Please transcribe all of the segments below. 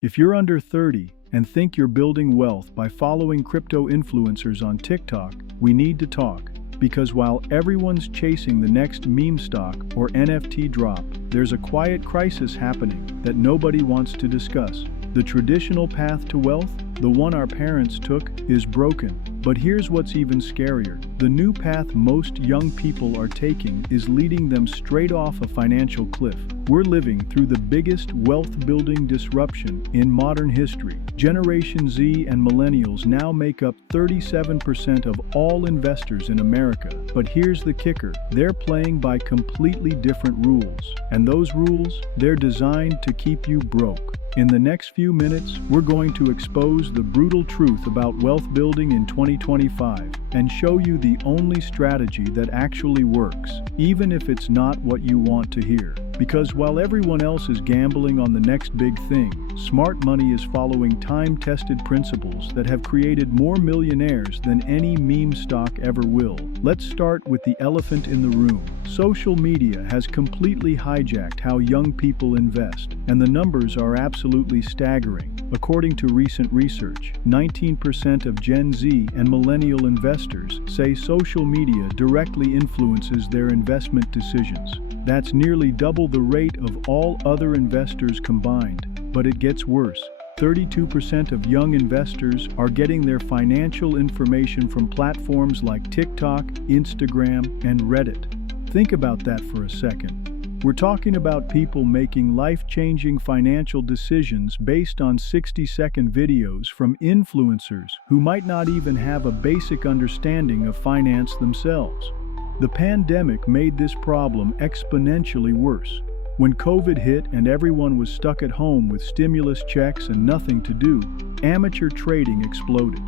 If you're under 30 and think you're building wealth by following crypto influencers on TikTok, we need to talk. Because while everyone's chasing the next meme stock or NFT drop, there's a quiet crisis happening that nobody wants to discuss. The traditional path to wealth, the one our parents took, is broken. But here's what's even scarier. The new path most young people are taking is leading them straight off a financial cliff. We're living through the biggest wealth-building disruption in modern history. Generation Z and millennials now make up 37% of all investors in America. But here's the kicker. They're playing by completely different rules. And those rules, they're designed to keep you broke. In the next few minutes, we're going to expose the brutal truth about wealth building in 2025 and show you the only strategy that actually works, even if it's not what you want to hear. Because while everyone else is gambling on the next big thing, smart money is following time-tested principles that have created more millionaires than any meme stock ever will. Let's start with the elephant in the room. Social media has completely hijacked how young people invest, and the numbers are absolutely staggering. According to recent research, 19% of Gen Z and millennial investors say social media directly influences their investment decisions. That's nearly double the rate of all other investors combined. But it gets worse. 32% of young investors are getting their financial information from platforms like TikTok, Instagram, and Reddit. Think about that for a second. We're talking about people making life-changing financial decisions based on 60-second videos from influencers who might not even have a basic understanding of finance themselves. The pandemic made this problem exponentially worse. When COVID hit and everyone was stuck at home with stimulus checks and nothing to do, amateur trading exploded.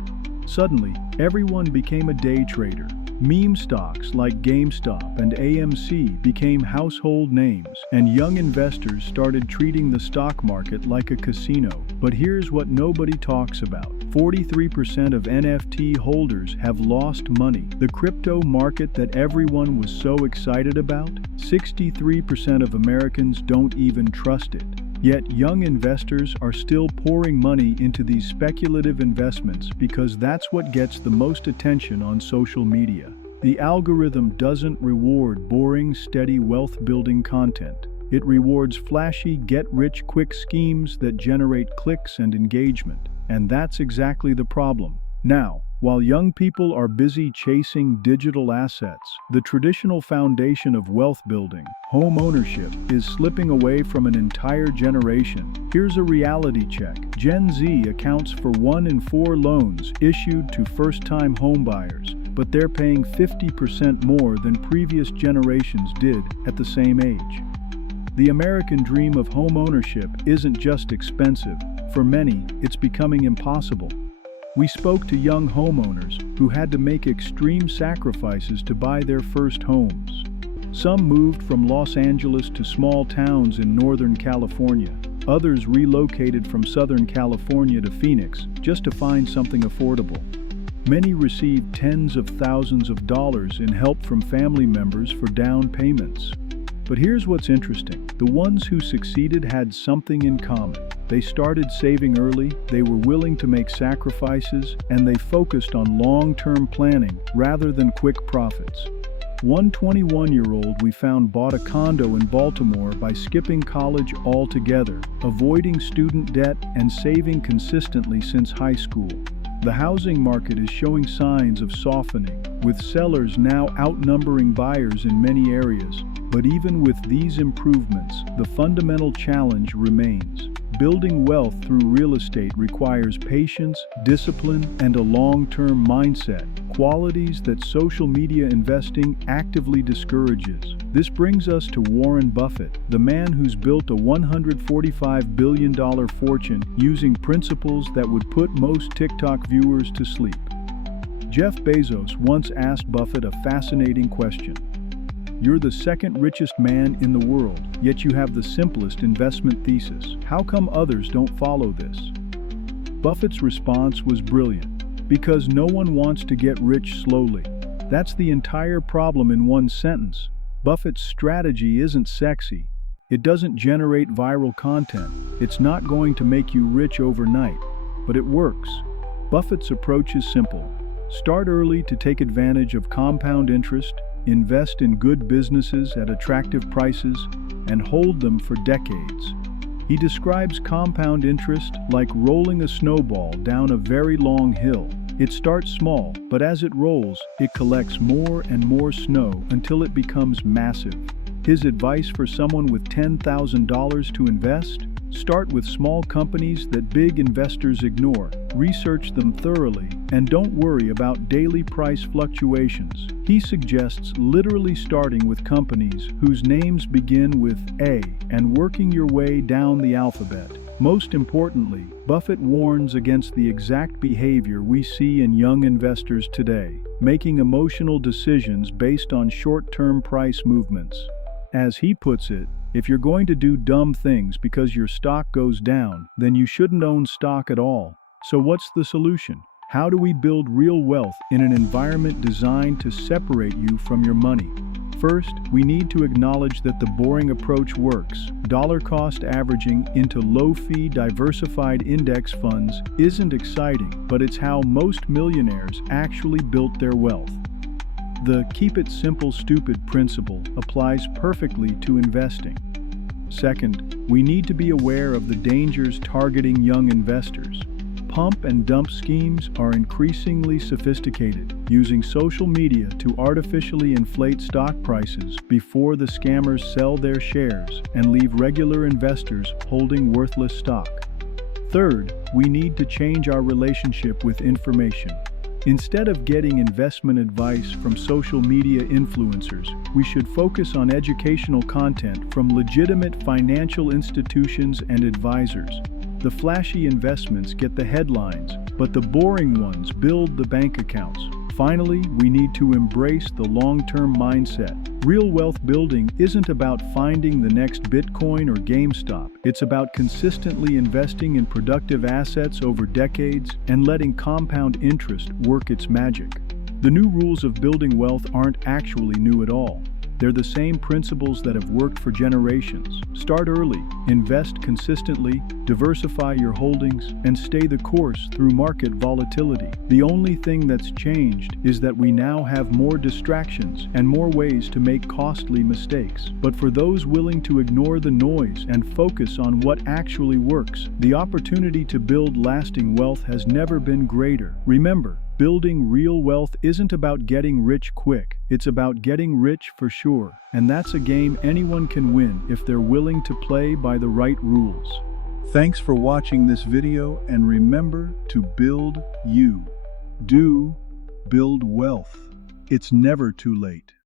Suddenly, everyone became a day trader. Meme stocks like GameStop and AMC became household names, and young investors started treating the stock market like a casino. But here's what nobody talks about. 43% of NFT holders have lost money. The crypto market that everyone was so excited about? 63% of Americans don't even trust it. Yet young investors are still pouring money into these speculative investments because that's what gets the most attention on social media. The algorithm doesn't reward boring, steady wealth-building content. It rewards flashy, get-rich-quick schemes that generate clicks and engagement. And that's exactly the problem. Now, while young people are busy chasing digital assets, the traditional foundation of wealth building, home ownership, is slipping away from an entire generation. Here's a reality check. Gen Z accounts for 1 in 4 loans issued to first-time homebuyers, but they're paying 50% more than previous generations did at the same age. The American dream of home ownership isn't just expensive. For many, it's becoming impossible. We spoke to young homeowners who had to make extreme sacrifices to buy their first homes. Some moved from Los Angeles to small towns in Northern California. Others relocated from Southern California to Phoenix just to find something affordable. Many received tens of thousands of dollars in help from family members for down payments. But here's what's interesting. The ones who succeeded had something in common. They started saving early, they were willing to make sacrifices, and they focused on long-term planning rather than quick profits. One 21-year-old we found bought a condo in Baltimore by skipping college altogether, avoiding student debt, and saving consistently since high school. The housing market is showing signs of softening, with sellers now outnumbering buyers in many areas. But even with these improvements, the fundamental challenge remains. Building wealth through real estate requires patience, discipline, and a long-term mindset, qualities that social media investing actively discourages. This brings us to Warren Buffett, the man who's built a $145 billion fortune using principles that would put most TikTok viewers to sleep. Jeff Bezos once asked Buffett a fascinating question. You're the second richest man in the world, yet you have the simplest investment thesis. How come others don't follow this? Buffett's response was brilliant. Because no one wants to get rich slowly. That's the entire problem in one sentence. Buffett's strategy isn't sexy. It doesn't generate viral content. It's not going to make you rich overnight, but it works. Buffett's approach is simple. Start early to take advantage of compound interest, invest in good businesses at attractive prices, and hold them for decades. He describes compound interest like rolling a snowball down a very long hill. It starts small, but as it rolls, it collects more and more snow until it becomes massive. His advice for someone with $10,000 to invest? Start with small companies that big investors ignore. Research them thoroughly, and don't worry about daily price fluctuations. He suggests literally starting with companies whose names begin with A and working your way down the alphabet. Most importantly, Buffett warns against the exact behavior we see in young investors today, making emotional decisions based on short-term price movements. As he puts it, if you're going to do dumb things because your stock goes down, then you shouldn't own stock at all. So what's the solution? How do we build real wealth in an environment designed to separate you from your money? First, we need to acknowledge that the boring approach works. Dollar cost averaging into low-fee diversified index funds isn't exciting, but it's how most millionaires actually built their wealth. The keep it simple stupid principle applies perfectly to investing. Second, we need to be aware of the dangers targeting young investors. Pump and dump schemes are increasingly sophisticated, using social media to artificially inflate stock prices before the scammers sell their shares and leave regular investors holding worthless stock. Third, we need to change our relationship with information. Instead of getting investment advice from social media influencers, we should focus on educational content from legitimate financial institutions and advisors. The flashy investments get the headlines, but the boring ones build the bank accounts. Finally, we need to embrace the long-term mindset. Real wealth building isn't about finding the next Bitcoin or GameStop. It's about consistently investing in productive assets over decades and letting compound interest work its magic. The new rules of building wealth aren't actually new at all. They're the same principles that have worked for generations. Start early, invest consistently, diversify your holdings, and stay the course through market volatility. The only thing that's changed is that we now have more distractions and more ways to make costly mistakes. But for those willing to ignore the noise and focus on what actually works, the opportunity to build lasting wealth has never been greater. Remember, building real wealth isn't about getting rich quick. It's about getting rich for sure. And that's a game anyone can win if they're willing to play by the right rules. Thanks for watching this video, and remember to build you. Do build wealth. It's never too late.